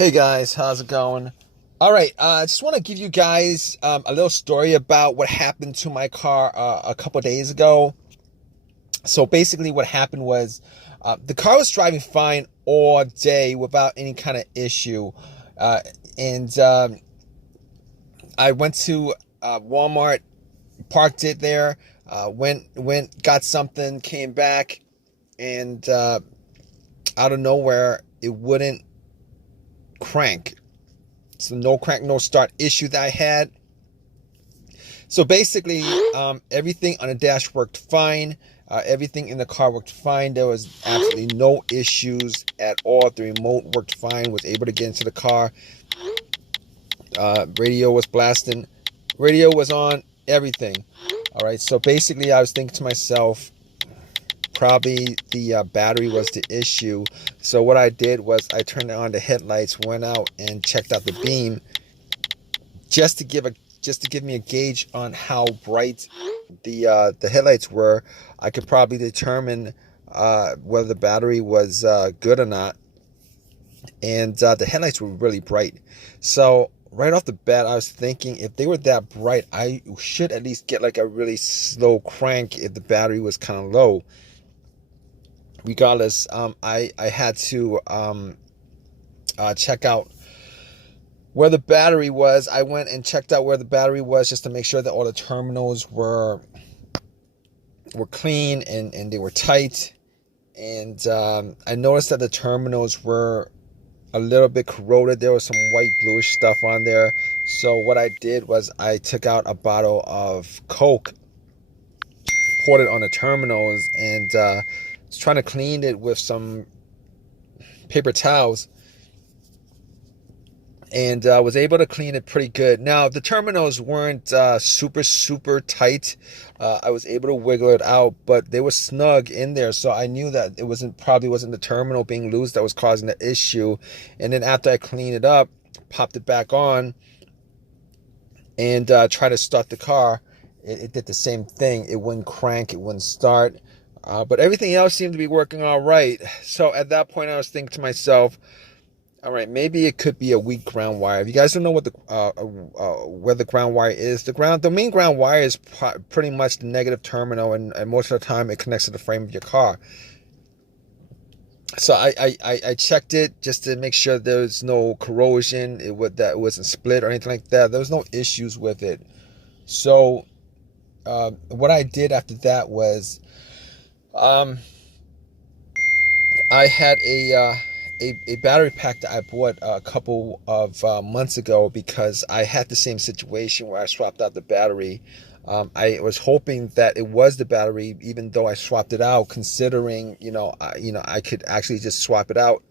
Hey guys, how's it going? All right, I just want to give you guys a little story about what happened to my car a couple days ago. So basically, what happened was the car was driving fine all day without any kind of issue, and I went to Walmart, parked it there, got something, came back, and out of nowhere, it wouldn't crank. It's the no crank, no start issue that I had. So basically, everything on the dash worked fine. Everything in the car worked fine. There was absolutely no issues at all. The remote worked fine. Was able to get into the car. Radio was blasting. Radio was on. Everything. All right. So basically, I was thinking to myself, probably the battery was the issue. So what I did was I turned on the headlights, went out and checked out the beam, just to give me a gauge on how bright the headlights were. I could probably determine whether the battery was good or not. And the headlights were really bright. So right off the bat, I was thinking if they were that bright, I should at least get like a really slow crank if the battery was kind of low. Regardless, I had to check out where the battery was. I went and checked out where the battery was just to make sure that all the terminals were clean and they were tight. And I noticed that the terminals were a little bit corroded. There was some white bluish stuff on there. So what I did was I took out a bottle of Coke, poured it on the terminals, and was trying to clean it with some paper towels, and was able to clean it pretty good. Now the terminals weren't super tight. I was able to wiggle it out, but they were snug in there, so I knew that it probably wasn't the terminal being loose that was causing the issue. And then after I cleaned it up, popped it back on, and tried to start the car, it did the same thing. It wouldn't crank, it wouldn't start. But everything else seemed to be working all right. So at that point, I was thinking to myself, all right, maybe it could be a weak ground wire. If you guys don't know what where the ground wire is, the main ground wire is pretty much the negative terminal, and most of the time it connects to the frame of your car. So I checked it just to make sure there was no corrosion, that it wasn't split or anything like that. There was no issues with it. So what I did after that was, I had a battery pack that I bought a couple of months ago because I had the same situation where I swapped out the battery. I was hoping that it was the battery, even though I swapped it out, considering I could actually just swap it out,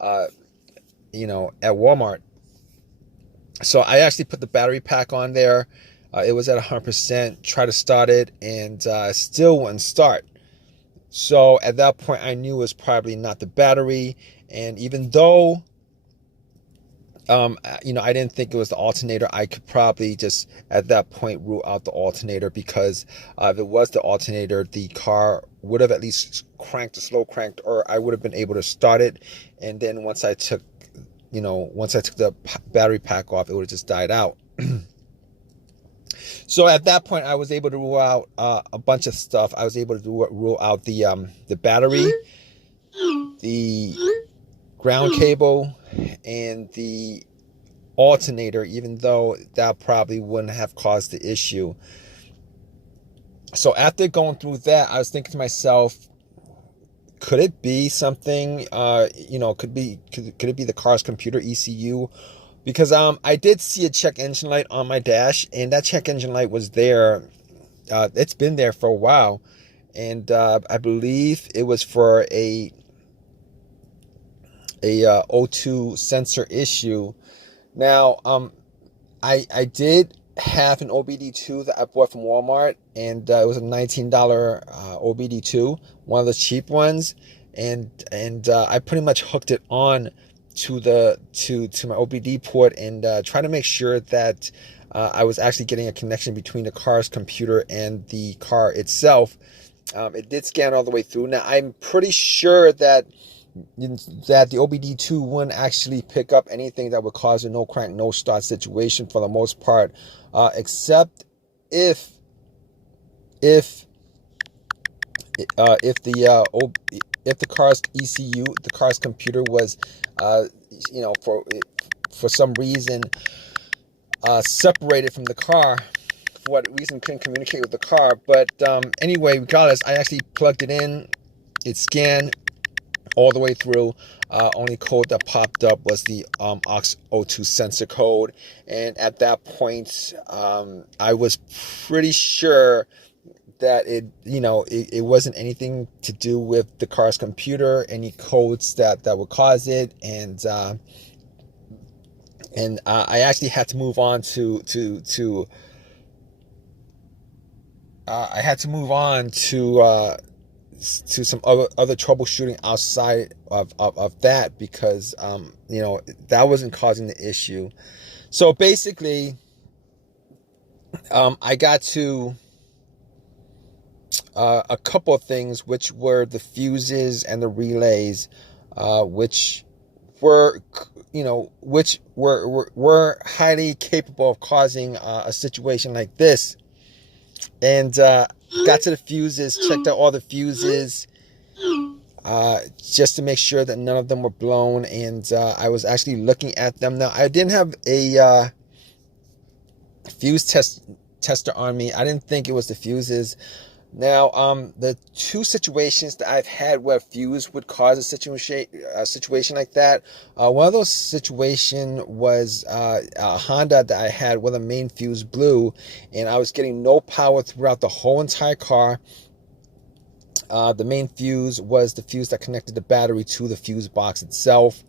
at Walmart. So I actually put the battery pack on there. It was at 100%. Tried to start it, and still wouldn't start. So at that point, I knew it was probably not the battery. And even though, I didn't think it was the alternator, I could probably just at that point rule out the alternator, because if it was the alternator, the car would have at least slow cranked, or I would have been able to start it. And then once I took the battery pack off, it would have just died out. So at that point, I was able to rule out a bunch of stuff. I was able to rule out the battery, the ground cable, and the alternator, even though that probably wouldn't have caused the issue. So after going through that, I was thinking to myself, could it be something? Could it be the car's computer ECU? Because I did see a check engine light on my dash, and that check engine light was there. It's been there for a while, and I believe it was for a O2 sensor issue. Now, I did have an OBD2 that I bought from Walmart, and it was a $19 OBD2, one of the cheap ones, and I pretty much hooked it on to my OBD port, and try to make sure that I was actually getting a connection between the car's computer and the car itself. It did scan all the way through. Now I'm pretty sure that that the OBD2 wouldn't actually pick up anything that would cause a no crank, no start situation for the most part, except if if if the car's ECU, the car's computer was, you know, for some reason separated from the car. For what reason couldn't communicate with the car. But anyway, regardless, I actually plugged it in. It scanned all the way through. Only code that popped up was the aux02 sensor code, and at that point, I was pretty sure that it wasn't anything to do with the car's computer, any codes that would cause it, and I actually had to move on to I had to move on to some other troubleshooting outside of that, because that wasn't causing the issue. So basically, I got to a couple of things, which were the fuses and the relays, which were highly capable of causing a situation like this. And got to the fuses, checked out all the fuses, just to make sure that none of them were blown. And I was actually looking at them. Now, I didn't have a fuse tester on me. I didn't think it was the fuses. Now, the two situations that I've had where fuse would cause a situation like that, one of those situations was a Honda that I had where the main fuse blew, and I was getting no power throughout the whole entire car. The main fuse was the fuse that connected the battery to the fuse box itself.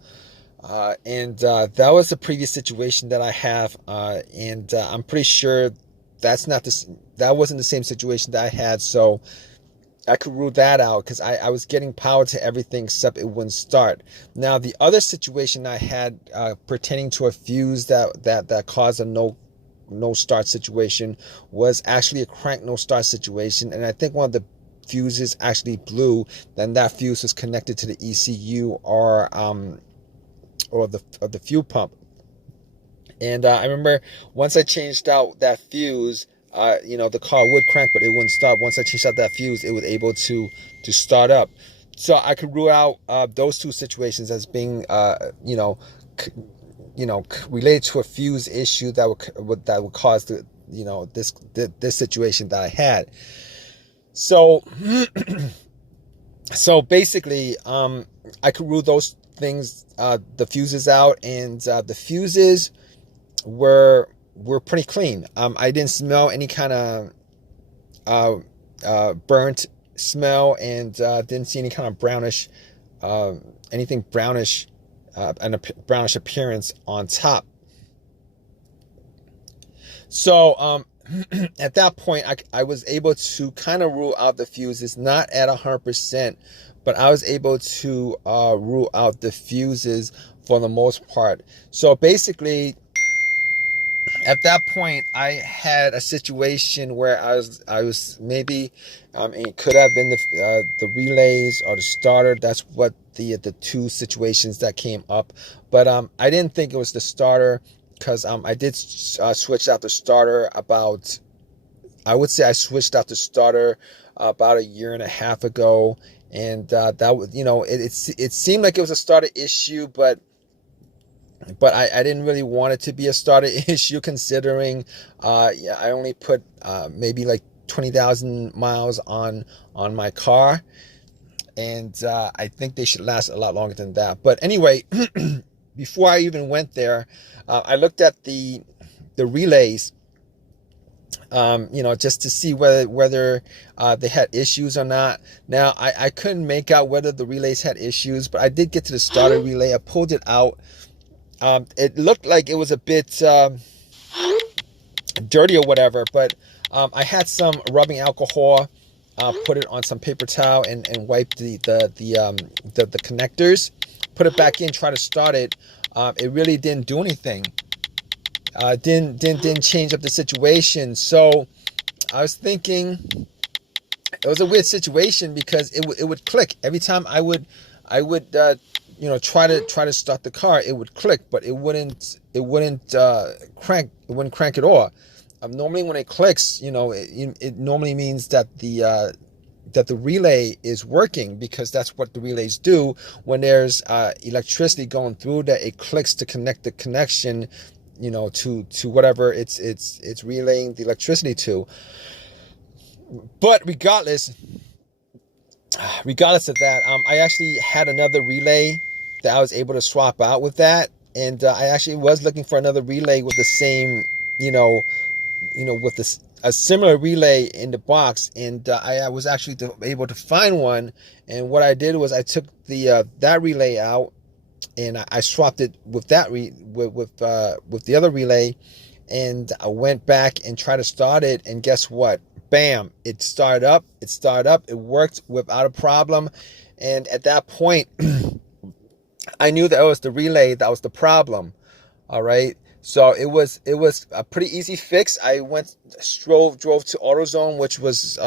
And that was the previous situation that I have, and I'm pretty sure that wasn't the same situation that I had, so I could rule that out, because I was getting power to everything except it wouldn't start. Now, the other situation I had pertaining to a fuse that caused a no start situation was actually a crank no start situation, and I think one of the fuses actually blew. Then that fuse was connected to the ECU or the fuel pump. And I remember once I changed out that fuse, the car would crank, but it wouldn't start. Once I changed out that fuse, it was able to start up. So I could rule out those two situations as being, related to a fuse issue that would cause this situation that I had. So, so basically, I could rule those things, the fuses out, and the fuses were pretty clean. I didn't smell any kind of burnt smell, and didn't see any kind of brownish, anything brownish, and a brownish appearance on top. So at that point, I was able to kind of rule out the fuses, not at 100%, but I was able to rule out the fuses for the most part. So basically, at that point, I had a situation where I was maybe, it could have been the relays or the starter. That's what the two situations that came up. But I didn't think it was the starter, because I did switch out the starter about, I would say I switched out the starter about 1.5 years ago, and that was, it seemed like it was a starter issue, but I didn't really want it to be a starter issue, considering I only put maybe like 20,000 miles on my car, and I think they should last a lot longer than that. But anyway, before I even went there, I looked at the relays, just to see whether they had issues or not. Now, I couldn't make out whether the relays had issues, but I did get to the starter relay. I pulled it out. It looked like it was a bit dirty or whatever, but I had some rubbing alcohol, put it on some paper towel, and wiped the connectors, put it back in, try to start it. It really didn't do anything. Didn't change up the situation. So I was thinking it was a weird situation, because it would click every time I would I would try to start the car. It would click, but it wouldn't crank. It wouldn't crank at all. Normally when it clicks, it normally means that the relay is working, because that's what the relays do when there's electricity going through, that it clicks to connect the connection, to whatever it's relaying the electricity to. But regardless of that, I actually had another relay that I was able to swap out with that, and I actually was looking for another relay with the same, with this a similar relay in the box, and I was actually able to find one. And what I did was I took the that relay out, and I swapped it with that with the other relay, and I went back and tried to start it, and guess what? Bam! It started up. It worked without a problem. And at that point, I knew that it was the relay that was the problem. All right. So it was a pretty easy fix. I drove to AutoZone, which was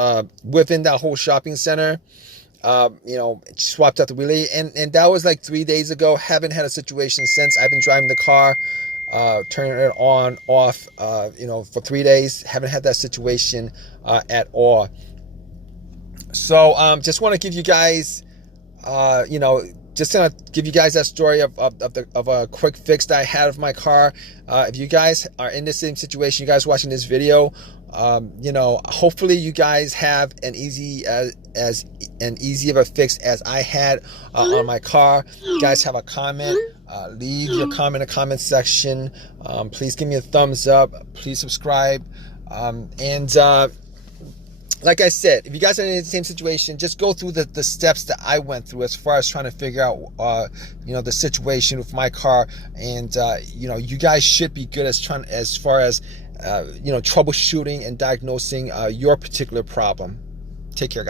within that whole shopping center. Swapped out the relay, and that was like 3 days ago. Haven't had a situation since. I've been driving the car, turning it on, off, for 3 days. Haven't had that situation at all. So just want to give you guys, just gonna give you guys that story of a quick fix that I had of my car. If you guys are in the same situation, you guys watching this video, hopefully you guys have an easy of a fix as I had on my car. If you guys have a comment, leave your comment in the comment section. Please give me a thumbs up. Please subscribe. Like I said, if you guys are in the same situation, just go through the steps that I went through as far as trying to figure out, the situation with my car. And, you guys should be good as far as, troubleshooting and diagnosing your particular problem. Take care, guys.